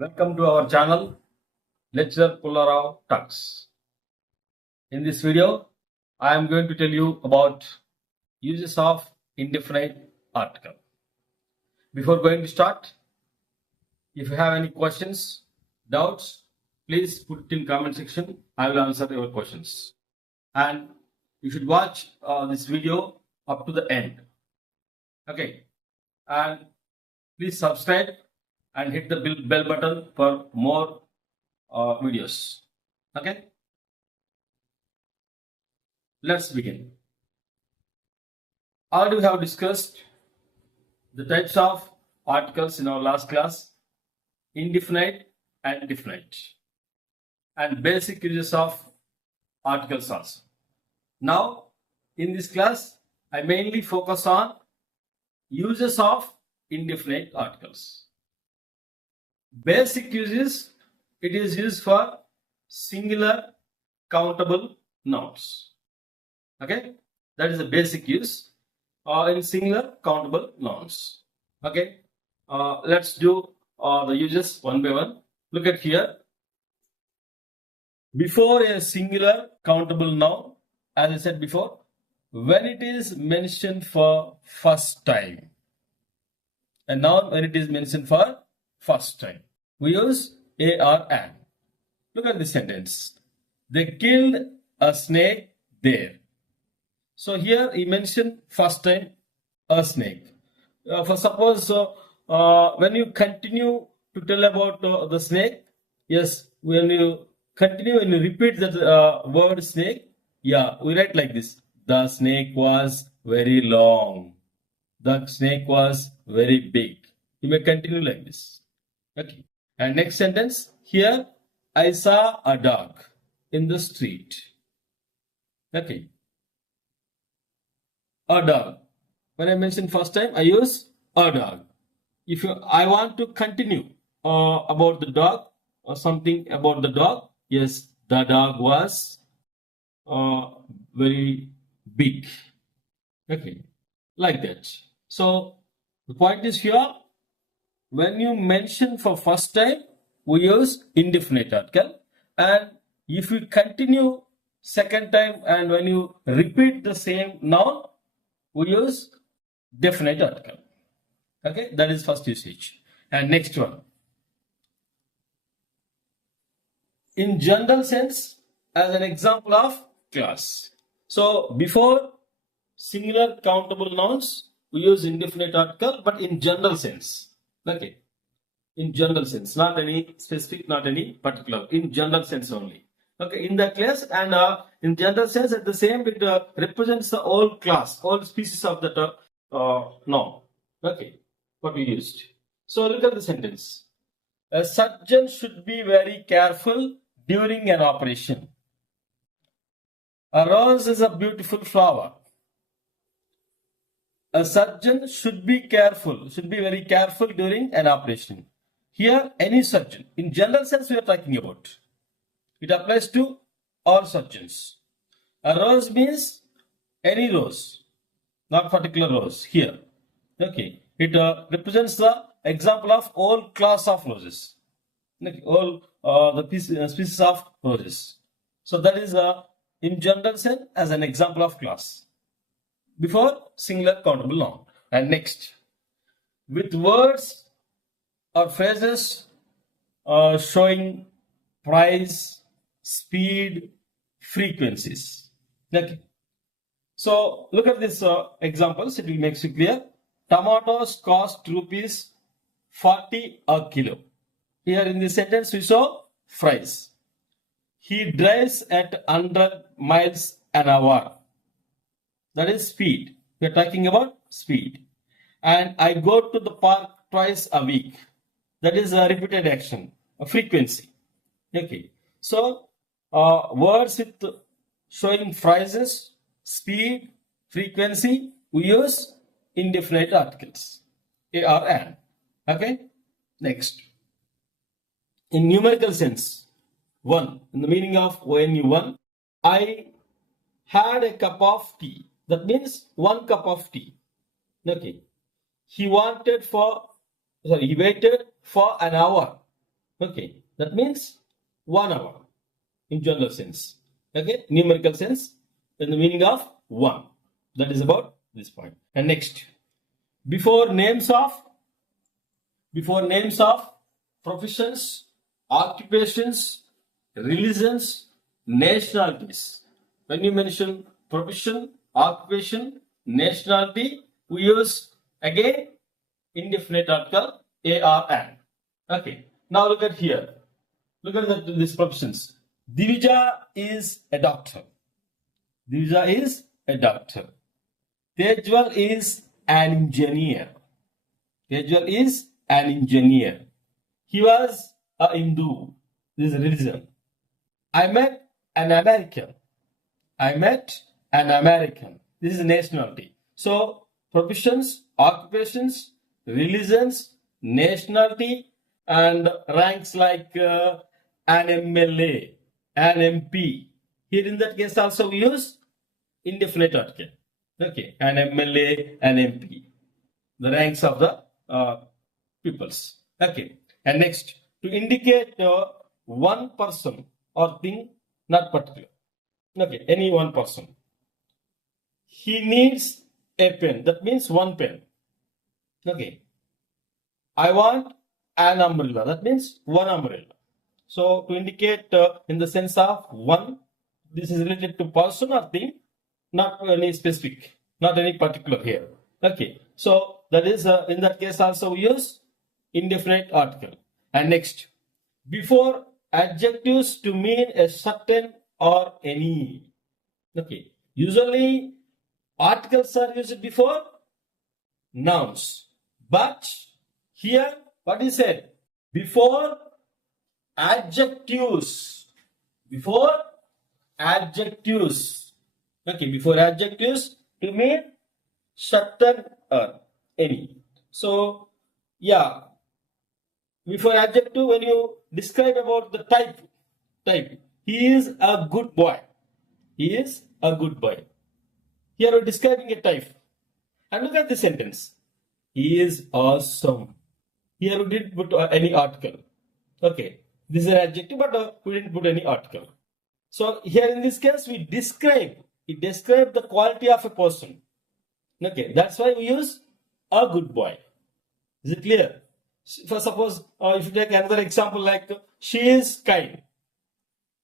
Welcome to our channel, Lecturer Pullarao Talks. In this video, I am going to tell you about uses of indefinite article. Before going to start, if you have any questions, doubts, please put it in comment section. I will answer your questions. And you should watch this video up to the end. Okay. And please subscribe and hit the bell button for more videos. Okay. Let's begin. Already we have discussed the types of articles in our last class: indefinite and definite, and basic uses of articles also. Now, in this class, I mainly focus on uses of indefinite articles. Basic uses, it is used for singular countable nouns. Okay, that is the basic use in singular countable nouns. Okay, let's do the uses one by one. Look at here. Before a singular countable noun, as I said before, when it is mentioned for first time, a noun when it is mentioned for first time, we use a or an. Look at this sentence. They killed a snake there. So here he mentioned first time a snake. For suppose when you continue to tell about the snake, yes, when you continue and you repeat that word snake, yeah, we write like this: the snake was very long. The snake was very big. You may continue like this. Okay. And next sentence, here I saw a dog in the street. Okay. A dog. When I mention first time, I use a dog. If I want to continue about the dog or something about the dog, yes, the dog was very big. Okay, like that. So the point is here, when you mention for first time, we use indefinite article, and if you continue second time and when you repeat the same noun, we use definite article. Okay, that is first usage. And next one, in general sense, as an example of class. So before singular countable nouns, we use indefinite article, but in general sense. Okay, in general sense, not any specific, not any particular, in general sense only. Okay, in that class, and in general sense, at the same, it represents the whole class, all species of that noun. Okay, what we used. So look at the sentence. A surgeon should be very careful during an operation. A rose is a beautiful flower. A surgeon should be very careful during an operation. Here, any surgeon, in general sense we are talking about. It applies to all surgeons. A rose means any rose, not particular rose here. Okay, it represents the example of all class of roses. Okay, all the species of roses. So that is in general sense as an example of class. Before singular countable noun. And next, with words or phrases showing price, speed, frequencies. Okay. So look at this examples. It will make you clear. Tomatoes cost rupees 40 a kilo. Here in this sentence we saw price. He drives at 100 miles an hour. That is speed. We are talking about speed. And I go to the park twice a week. That is a repeated action, a frequency. Okay. So words with showing phrases, speed, frequency, we use indefinite articles, a or an. Okay. Next, in numerical sense, one, in the meaning of ONU1, I had a cup of tea. That means 1 cup of tea. Okay. He waited for an hour Okay, that means 1 hour in general sense. Okay, numerical sense in the meaning of 1. That is about this point. And next, before names of professions, occupations, religions, nationalities. When you mention profession, occupation, nationality, we use again indefinite article ARN. Okay. Now look at here. Look at these professions. Divija is a doctor. Divija is a doctor. Tejwal is an engineer. Tejwal is an engineer. He was a Hindu. This is religion. I met an American. I met an American. This is nationality. So, professions, occupations, religions, nationality, and ranks like an MLA, an MP. Here in that case also we use indefinite article. Okay, an MLA, an MP. The ranks of the peoples. Okay, and next, to indicate one person or thing, not particular. Okay, any one person. He needs a pen. That means one pen. Okay. I want an umbrella. That means one umbrella. So to indicate in the sense of one, this is related to person or thing, not any specific, not any particular here. Okay. So that is in that case also we use indefinite article. And next, before adjectives to mean a certain or any. Okay. Usually articles are used before nouns. But here, what is said? Before adjectives. Before adjectives. Okay, before adjectives to mean certain or any. So, yeah. Before adjective, when you describe about the type. He is a good boy. He is a good boy. Here we're describing a type. And look at the sentence. He is awesome. Here we didn't put any article. Okay. This is an adjective, but we didn't put any article. So here in this case, we describe. It describes the quality of a person. Okay. That's why we use a good boy. Is it clear? For suppose, if you take another example like she is kind.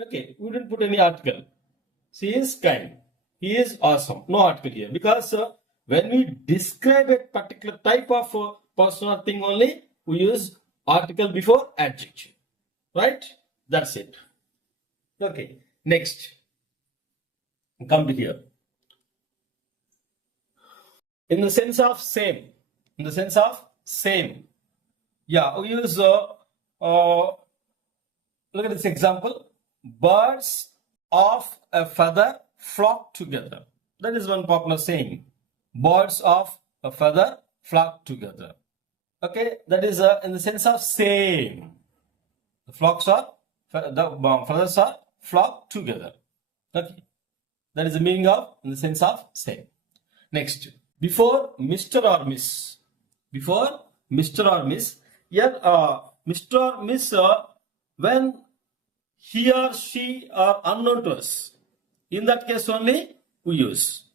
Okay. We didn't put any article. She is kind. He is awesome. No article here. Because when we describe a particular type of person or thing only, we use article before adjective. Right? That's it. Okay. Next. Come to here. In the sense of same. In the sense of same. Yeah, we use, look at this example. Birds of a feather flock together. That is one popular saying. Birds of a feather flock together. Okay, that is in the sense of same. The feathers are flock together. Okay, that is the meaning of in the sense of same. Next, before Mr. or Miss. Before Mr. or Miss. Here, Mr. or Miss, when he or she are unknown to us. In that case only we use.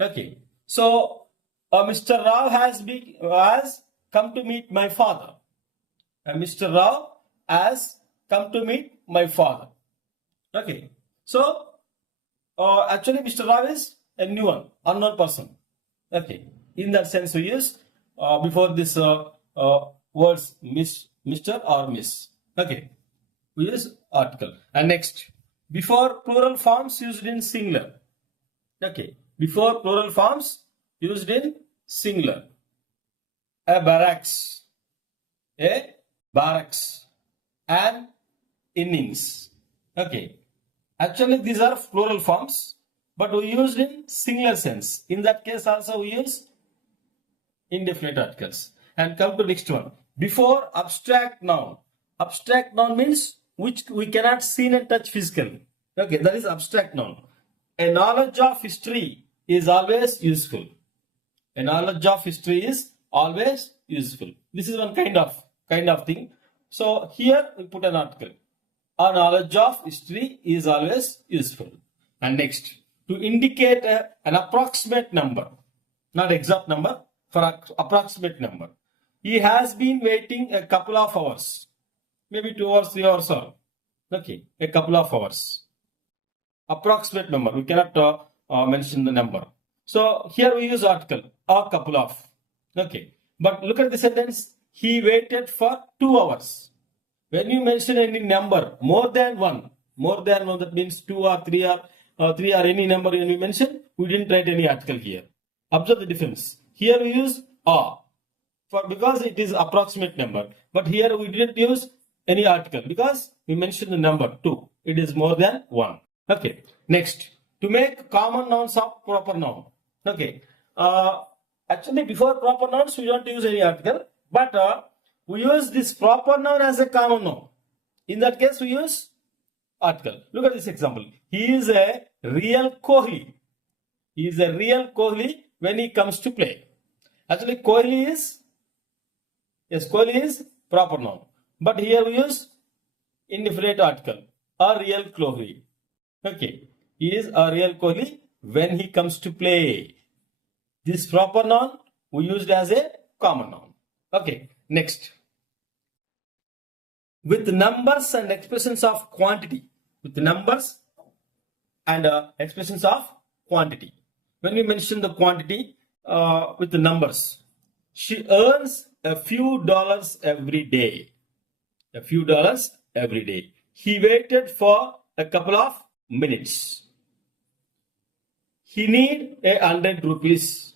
Okay. So Mr. Rao has come to meet my father. And Mr. Rao has come to meet my father. Okay. So actually Mr. Rao is a new one, unknown person. Okay. In that sense we use before this words Mr. or Miss. Okay. We use article. And next, before plural forms used in singular. Okay. Before plural forms used in singular. A barracks. A barracks. An innings. Okay. Actually, these are plural forms, but we used in singular sense. In that case also we use indefinite articles. And come to next one. Before abstract noun. Abstract noun means which we cannot see and touch physically. Okay, that is abstract noun. A knowledge of history is always useful. A knowledge of history is always useful. This is one kind of thing. So here we put an article. Our knowledge of history is always useful. And next, to indicate an approximate number, not exact number, for approximate number. He has been waiting a couple of hours, maybe 2 hours, 3 hours, or okay, a couple of hours. Approximate number, we cannot mention the number. So here we use article, a couple of. Okay, but look at the sentence. He waited for 2 hours. When you mention any number more than one, that means 2 or 3 or 3 or any number when we mention, we didn't write any article here. Observe the difference. Here we use a because it is approximate number, but here we didn't use any article because we mentioned the number 2. It is more than 1. Okay. Next, to make common nouns of proper noun. Okay. Actually, before proper nouns, we don't use any article, but we use this proper noun as a common noun. In that case, we use article. Look at this example. He is a real Kohli. He is a real Kohli when he comes to play. Actually, Kohli is proper noun. But here we use indefinite article. A real Kohli. Okay. He is a real Kohli when he comes to play. This proper noun we used as a common noun. Okay. Next. With numbers and expressions of quantity. With numbers and expressions of quantity. When we mention the quantity with the numbers, she earns a few dollars every day. A few dollars every day. He waited for a couple of minutes. He need 100 rupees.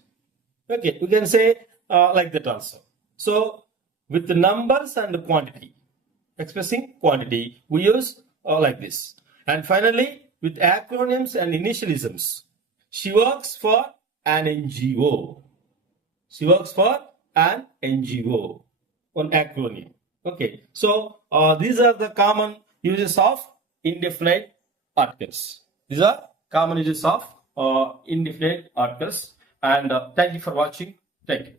Okay, we can say like that also. So, with the numbers and the quantity, expressing quantity, we use like this. And finally, with acronyms and initialisms, she works for an NGO. She works for an NGO, an acronym. Okay, so these are the common uses of indefinite articles. These are common uses of indefinite articles. And thank you for watching. Thank you.